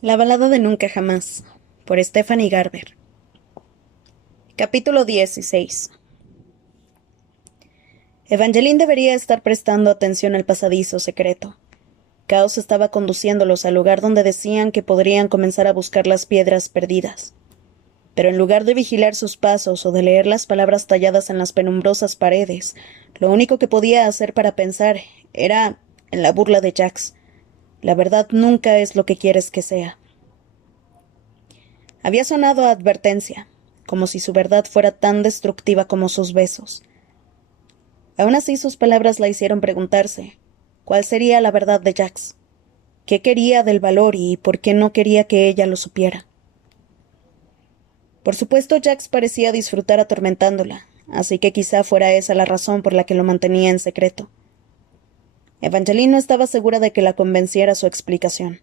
La balada de Nunca Jamás, por Stephanie Garber. Capítulo 16. Evangeline debería estar prestando atención al pasadizo secreto. Caos estaba conduciéndolos al lugar donde decían que podrían comenzar a buscar las piedras perdidas. Pero en lugar de vigilar sus pasos o de leer las palabras talladas en las penumbrosas paredes, lo único que podía hacer para pensar era en la burla de Jax. La verdad nunca es lo que quieres que sea. Había sonado a advertencia, como si su verdad fuera tan destructiva como sus besos. Aún así sus palabras la hicieron preguntarse, ¿cuál sería la verdad de Jax? ¿Qué quería del valor y por qué no quería que ella lo supiera? Por supuesto, Jax parecía disfrutar atormentándola, así que quizá fuera esa la razón por la que lo mantenía en secreto. Evangeline no estaba segura de que la convenciera su explicación,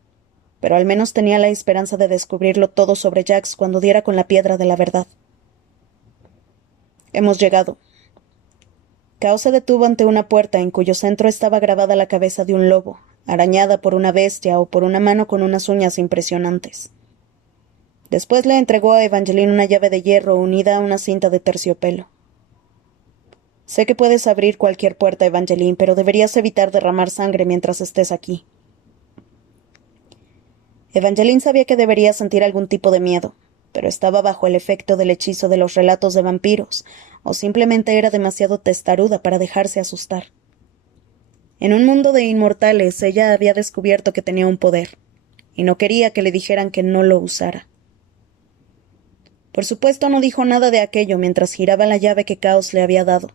pero al menos tenía la esperanza de descubrirlo todo sobre Jax cuando diera con la piedra de la verdad. Hemos llegado. Cao se detuvo ante una puerta en cuyo centro estaba grabada la cabeza de un lobo, arañada por una bestia o por una mano con unas uñas impresionantes. Después le entregó a Evangeline una llave de hierro unida a una cinta de terciopelo. Sé que puedes abrir cualquier puerta, Evangeline, pero deberías evitar derramar sangre mientras estés aquí. Evangeline sabía que debería sentir algún tipo de miedo, pero estaba bajo el efecto del hechizo de los relatos de vampiros, o simplemente era demasiado testaruda para dejarse asustar. En un mundo de inmortales ella había descubierto que tenía un poder, y no quería que le dijeran que no lo usara. Por supuesto no dijo nada de aquello mientras giraba la llave que Caos le había dado.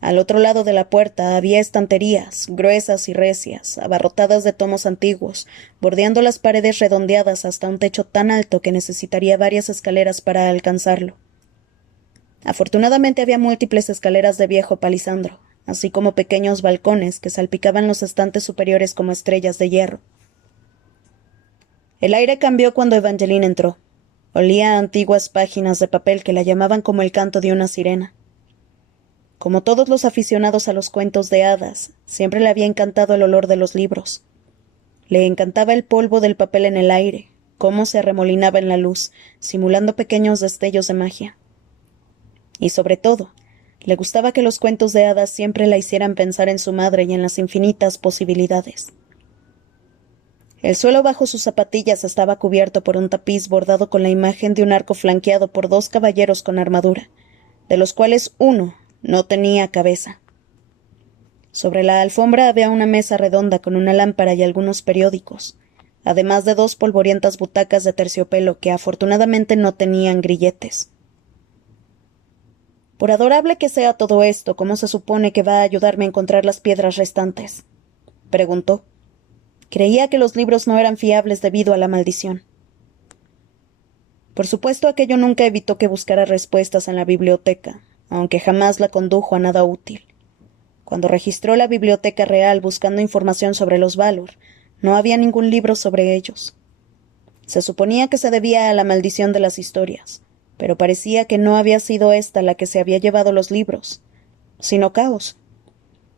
Al otro lado de la puerta había estanterías, gruesas y recias, abarrotadas de tomos antiguos, bordeando las paredes redondeadas hasta un techo tan alto que necesitaría varias escaleras para alcanzarlo. Afortunadamente había múltiples escaleras de viejo palisandro, así como pequeños balcones que salpicaban los estantes superiores como estrellas de hierro. El aire cambió cuando Evangeline entró. Olía a antiguas páginas de papel que la llamaban como el canto de una sirena. Como todos los aficionados a los cuentos de hadas, siempre le había encantado el olor de los libros. Le encantaba el polvo del papel en el aire, cómo se arremolinaba en la luz, simulando pequeños destellos de magia. Y sobre todo, le gustaba que los cuentos de hadas siempre la hicieran pensar en su madre y en las infinitas posibilidades. El suelo bajo sus zapatillas estaba cubierto por un tapiz bordado con la imagen de un arco flanqueado por dos caballeros con armadura, de los cuales uno no tenía cabeza. Sobre la alfombra había una mesa redonda con una lámpara y algunos periódicos, además de dos polvorientas butacas de terciopelo que afortunadamente no tenían grilletes. Por adorable que sea todo esto, ¿cómo se supone que va a ayudarme a encontrar las piedras restantes? Preguntó. Creía que los libros no eran fiables debido a la maldición. Por supuesto, aquello nunca evitó que buscara respuestas en la biblioteca, aunque jamás la condujo a nada útil. Cuando registró la biblioteca real buscando información sobre los Valor, no había ningún libro sobre ellos. Se suponía que se debía a la maldición de las historias, pero parecía que no había sido ésta la que se había llevado los libros, sino Caos.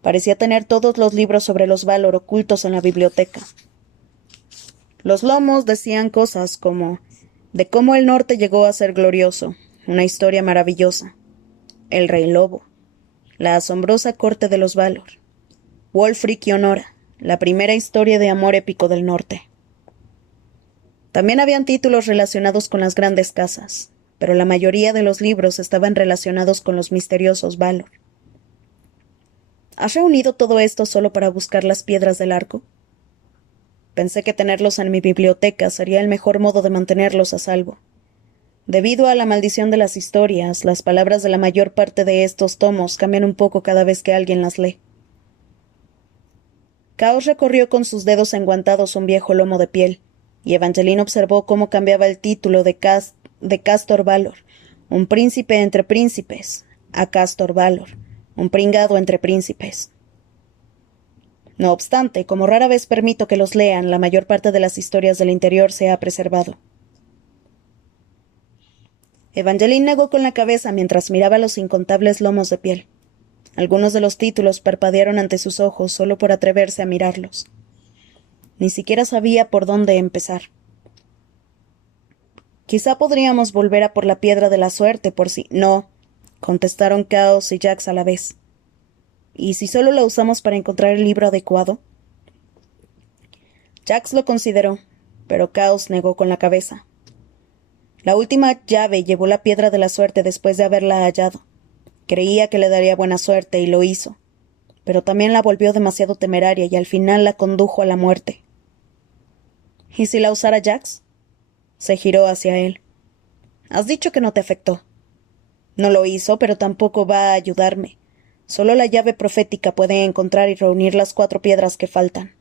Parecía tener todos los libros sobre los Valor ocultos en la biblioteca. Los lomos decían cosas como de cómo el norte llegó a ser glorioso, una historia maravillosa, el rey lobo, la asombrosa corte de los Valor, Wulfric y Honora, la primera historia de amor épico del norte. También habían títulos relacionados con las grandes casas, pero la mayoría de los libros estaban relacionados con los misteriosos Valor. ¿Has reunido todo esto solo para buscar las piedras del arco? Pensé que tenerlos en mi biblioteca sería el mejor modo de mantenerlos a salvo. Debido a la maldición de las historias, las palabras de la mayor parte de estos tomos cambian un poco cada vez que alguien las lee. Caos recorrió con sus dedos enguantados un viejo lomo de piel, y Evangeline observó cómo cambiaba el título de Castor Valor, un príncipe entre príncipes, a Castor Valor, un pringado entre príncipes. No obstante, como rara vez permito que los lean, la mayor parte de las historias del interior se ha preservado. Evangeline negó con la cabeza mientras miraba los incontables lomos de piel. Algunos de los títulos parpadearon ante sus ojos solo por atreverse a mirarlos. Ni siquiera sabía por dónde empezar. Quizá podríamos volver a por la piedra de la suerte por si... No, contestaron Chaos y Jax a la vez. ¿Y si solo la usamos para encontrar el libro adecuado? Jax lo consideró, pero Chaos negó con la cabeza. La última llave llevó la piedra de la suerte después de haberla hallado. Creía que le daría buena suerte y lo hizo, pero también la volvió demasiado temeraria y al final la condujo a la muerte. ¿Y si la usara Jax? Se giró hacia él. Has dicho que no te afectó. No lo hizo, pero tampoco va a ayudarme. Solo la llave profética puede encontrar y reunir las 4 piedras que faltan.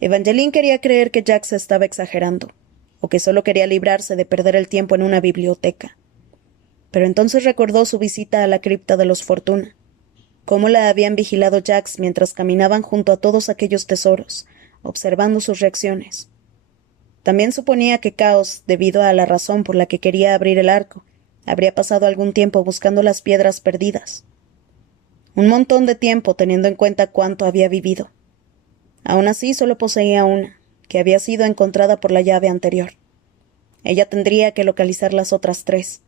Evangeline quería creer que Jax estaba exagerando, o que solo quería librarse de perder el tiempo en una biblioteca. Pero entonces recordó su visita a la cripta de los Fortuna, cómo la habían vigilado Jax mientras caminaban junto a todos aquellos tesoros, observando sus reacciones. También suponía que Chaos, debido a la razón por la que quería abrir el arco, habría pasado algún tiempo buscando las piedras perdidas. Un montón de tiempo teniendo en cuenta cuánto había vivido. Aún así solo poseía una, que había sido encontrada por la llave anterior. Ella tendría que localizar las otras 3.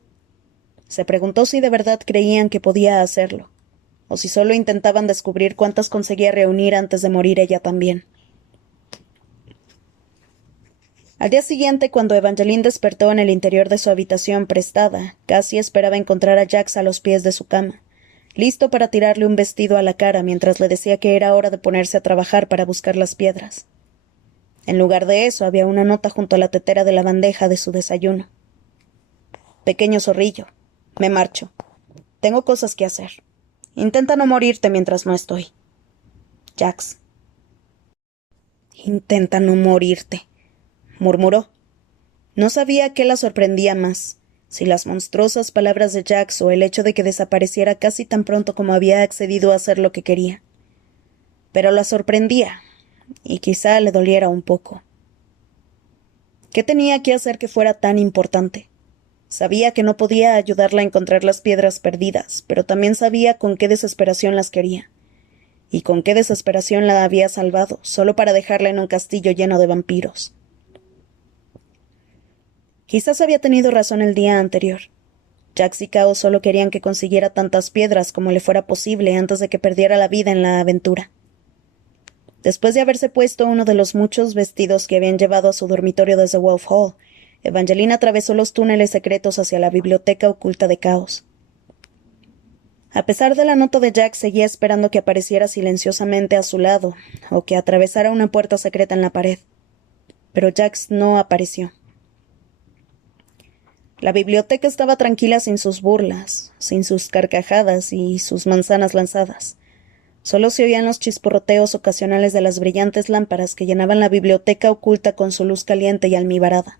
Se preguntó si de verdad creían que podía hacerlo, o si solo intentaban descubrir cuántas conseguía reunir antes de morir ella también. Al día siguiente, cuando Evangeline despertó en el interior de su habitación prestada, casi esperaba encontrar a Jax a los pies de su cama, listo para tirarle un vestido a la cara mientras le decía que era hora de ponerse a trabajar para buscar las piedras. En lugar de eso, había una nota junto a la tetera de la bandeja de su desayuno. Pequeño zorrillo, me marcho. Tengo cosas que hacer. Intenta no morirte mientras no estoy. Jax. Intenta no morirte, murmuró. No sabía qué la sorprendía más, si las monstruosas palabras de Jax o el hecho de que desapareciera casi tan pronto como había accedido a hacer lo que quería. Pero la sorprendía, y quizá le doliera un poco. ¿Qué tenía que hacer que fuera tan importante? Sabía que no podía ayudarla a encontrar las piedras perdidas, pero también sabía con qué desesperación las quería. Y con qué desesperación la había salvado, solo para dejarla en un castillo lleno de vampiros. Quizás había tenido razón el día anterior. Jax y Chaos solo querían que consiguiera tantas piedras como le fuera posible antes de que perdiera la vida en la aventura. Después de haberse puesto uno de los muchos vestidos que habían llevado a su dormitorio desde Wolf Hall, Evangeline atravesó los túneles secretos hacia la biblioteca oculta de Chaos. A pesar de la nota de Jax, seguía esperando que apareciera silenciosamente a su lado, o que atravesara una puerta secreta en la pared. Pero Jax no apareció. La biblioteca estaba tranquila sin sus burlas, sin sus carcajadas y sus manzanas lanzadas. Solo se oían los chisporroteos ocasionales de las brillantes lámparas que llenaban la biblioteca oculta con su luz caliente y almibarada.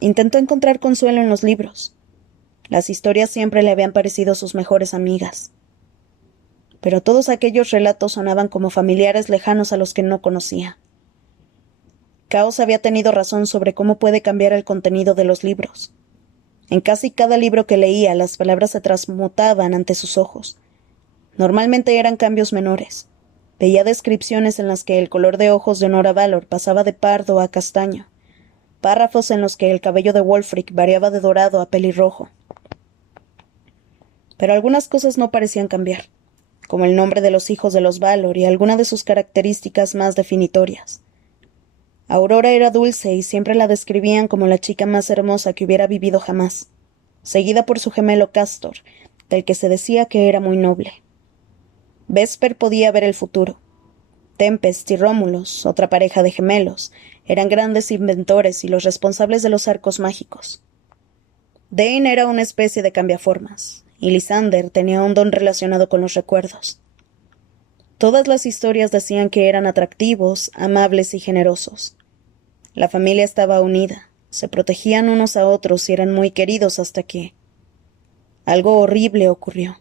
Intentó encontrar consuelo en los libros. Las historias siempre le habían parecido sus mejores amigas. Pero todos aquellos relatos sonaban como familiares lejanos a los que no conocía. Chaos había tenido razón sobre cómo puede cambiar el contenido de los libros. En casi cada libro que leía, las palabras se transmutaban ante sus ojos. Normalmente eran cambios menores. Veía descripciones en las que el color de ojos de Nora Valor pasaba de pardo a castaño, párrafos en los que el cabello de Wulfric variaba de dorado a pelirrojo. Pero algunas cosas no parecían cambiar, como el nombre de los hijos de los Valor y alguna de sus características más definitorias. Aurora era dulce y siempre la describían como la chica más hermosa que hubiera vivido jamás, seguida por su gemelo Castor, del que se decía que era muy noble. Vesper podía ver el futuro. Tempest y Rómulos, otra pareja de gemelos, eran grandes inventores y los responsables de los arcos mágicos. Dane era una especie de cambiaformas, y Lysander tenía un don relacionado con los recuerdos. Todas las historias decían que eran atractivos, amables y generosos. La familia estaba unida, se protegían unos a otros y eran muy queridos hasta que algo horrible ocurrió.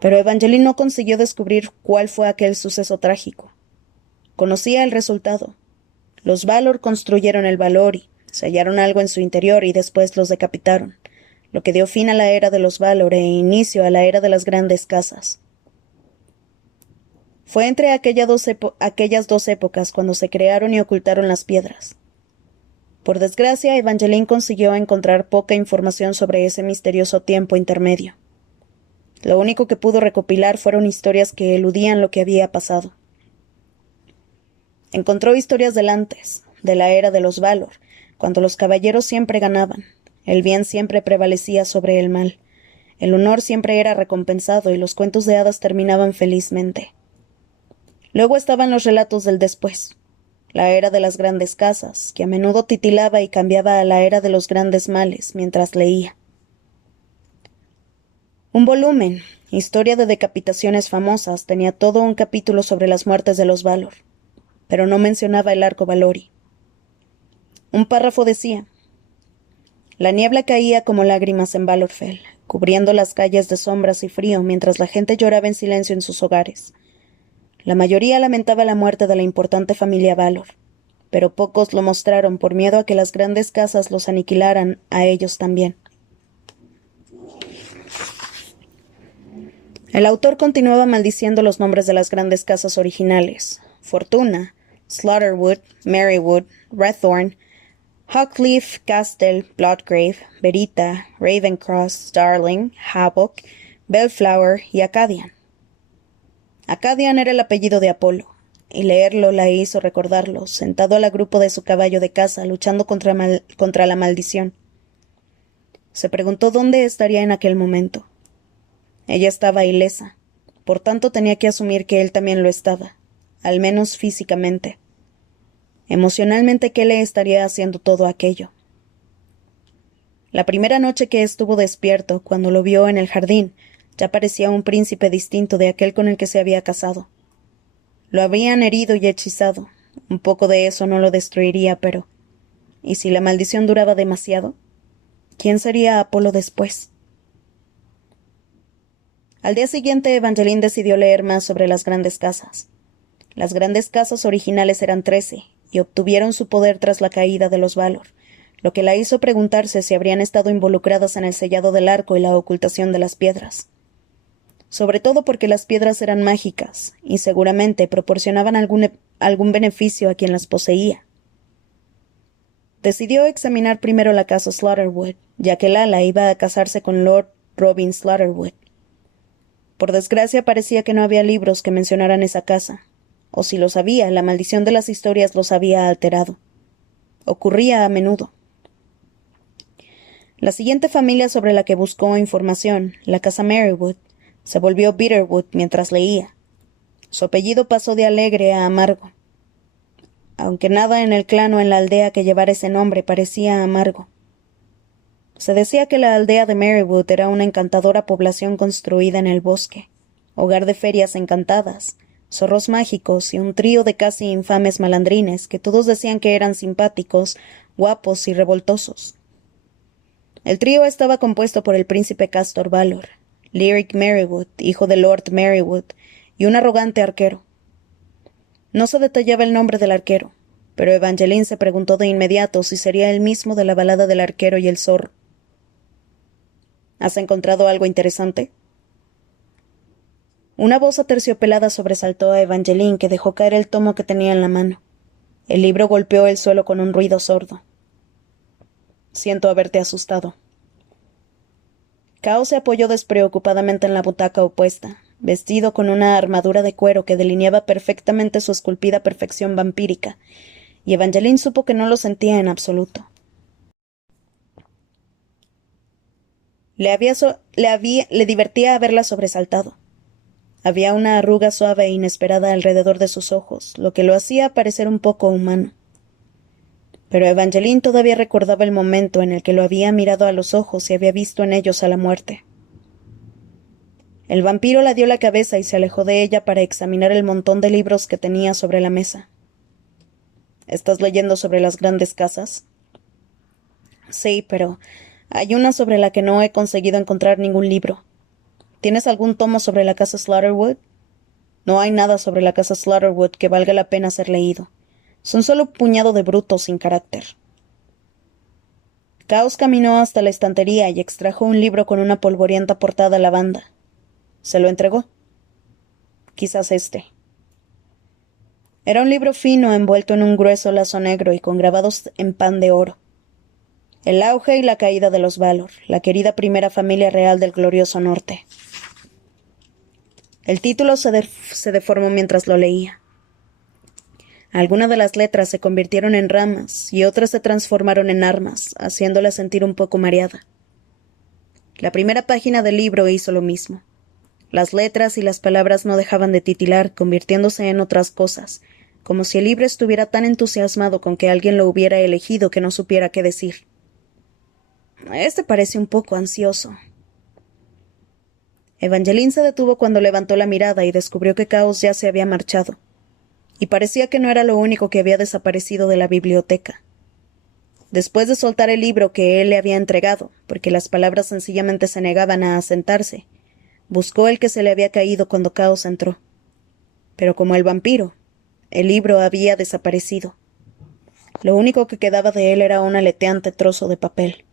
Pero Evangeline no consiguió descubrir cuál fue aquel suceso trágico. Conocía el resultado. Los Valor construyeron el Valor y sellaron algo en su interior y después los decapitaron, lo que dio fin a la era de los Valor e inicio a la era de las grandes casas. Fue entre aquellas dos épocas cuando se crearon y ocultaron las piedras. Por desgracia, Evangeline consiguió encontrar poca información sobre ese misterioso tiempo intermedio. Lo único que pudo recopilar fueron historias que eludían lo que había pasado. Encontró historias del antes, de la era de los Valor, cuando los caballeros siempre ganaban, el bien siempre prevalecía sobre el mal, el honor siempre era recompensado y los cuentos de hadas terminaban felizmente. Luego estaban los relatos del después, la era de las grandes casas, que a menudo titilaba y cambiaba a la era de los grandes males mientras leía. Un volumen, Historia de decapitaciones famosas, tenía todo un capítulo sobre las muertes de los Valor, pero no mencionaba el arco Valori. Un párrafo decía: la niebla caía como lágrimas en Valorfell, cubriendo las calles de sombras y frío mientras la gente lloraba en silencio en sus hogares. La mayoría lamentaba la muerte de la importante familia Valor, pero pocos lo mostraron por miedo a que las grandes casas los aniquilaran a ellos también. El autor continuaba maldiciendo los nombres de las grandes casas originales: Fortuna, Slaughterwood, Merrywood, Redthorn, Hawkleaf, Castle, Bloodgrave, Verita, Ravencross, Starling, Havoc, Bellflower y Acadian. Acadian era el apellido de Apolo, y leerlo la hizo recordarlo, sentado al agrupo de su caballo de caza, luchando contra la maldición. Se preguntó dónde estaría en aquel momento. Ella estaba ilesa, por tanto tenía que asumir que él también lo estaba, al menos físicamente. Emocionalmente, ¿qué le estaría haciendo todo aquello? La primera noche que estuvo despierto, cuando lo vio en el jardín, ya parecía un príncipe distinto de aquel con el que se había casado. Lo habrían herido y hechizado. Un poco de eso no lo destruiría, pero... ¿y si la maldición duraba demasiado? ¿Quién sería Apolo después? Al día siguiente, Evangeline decidió leer más sobre las grandes casas. Las grandes casas originales eran 13, y obtuvieron su poder tras la caída de los Valor, lo que la hizo preguntarse si habrían estado involucradas en el sellado del arco y la ocultación de las piedras. Sobre todo porque las piedras eran mágicas, y seguramente proporcionaban algún beneficio a quien las poseía. Decidió examinar primero la casa Slaughterwood, ya que Lala iba a casarse con Lord Robin Slaughterwood. Por desgracia parecía que no había libros que mencionaran esa casa, o si los había, la maldición de las historias los había alterado. Ocurría a menudo. La siguiente familia sobre la que buscó información, la casa Merrywood, se volvió Bitterwood mientras leía. Su apellido pasó de alegre a amargo, aunque nada en el clan o en la aldea que llevara ese nombre parecía amargo. Se decía que la aldea de Merrywood era una encantadora población construida en el bosque, hogar de ferias encantadas, zorros mágicos y un trío de casi infames malandrines que todos decían que eran simpáticos, guapos y revoltosos. El trío estaba compuesto por el príncipe Castor Valor, Lyric Merrywood, hijo de Lord Merrywood, y un arrogante arquero. No se detallaba el nombre del arquero, pero Evangeline se preguntó de inmediato si sería el mismo de la balada del arquero y el zorro. ¿Has encontrado algo interesante? Una voz aterciopelada sobresaltó a Evangeline, que dejó caer el tomo que tenía en la mano. El libro golpeó el suelo con un ruido sordo. Siento haberte asustado. Cao se apoyó despreocupadamente en la butaca opuesta, vestido con una armadura de cuero que delineaba perfectamente su esculpida perfección vampírica, y Evangeline supo que no lo sentía en absoluto. Le divertía haberla sobresaltado. Había una arruga suave e inesperada alrededor de sus ojos, lo que lo hacía parecer un poco humano. Pero Evangeline todavía recordaba el momento en el que lo había mirado a los ojos y había visto en ellos a la muerte. El vampiro la dio la cabeza y se alejó de ella para examinar el montón de libros que tenía sobre la mesa. ¿Estás leyendo sobre las grandes casas? Sí, pero hay una sobre la que no he conseguido encontrar ningún libro. ¿Tienes algún tomo sobre la casa Slaughterwood? No hay nada sobre la casa Slaughterwood que valga la pena ser leído. Son solo un puñado de brutos sin carácter. Caos caminó hasta la estantería y extrajo un libro con una polvorienta portada lavanda. Se lo entregó. Quizás este. Era un libro fino envuelto en un grueso lazo negro y con grabados en pan de oro. El auge y la caída de los Valor, la querida primera familia real del glorioso norte. El título se deformó mientras lo leía. Algunas de las letras se convirtieron en ramas y otras se transformaron en armas, haciéndola sentir un poco mareada. La primera página del libro hizo lo mismo. Las letras y las palabras no dejaban de titilar, convirtiéndose en otras cosas, como si el libro estuviera tan entusiasmado con que alguien lo hubiera elegido que no supiera qué decir. Este parece un poco ansioso. Evangeline se detuvo cuando levantó la mirada y descubrió que Caos ya se había marchado. Y parecía que no era lo único que había desaparecido de la biblioteca. Después de soltar el libro que él le había entregado, porque las palabras sencillamente se negaban a asentarse, buscó el que se le había caído cuando Caos entró. Pero como el vampiro, el libro había desaparecido. Lo único que quedaba de él era un aleteante trozo de papel.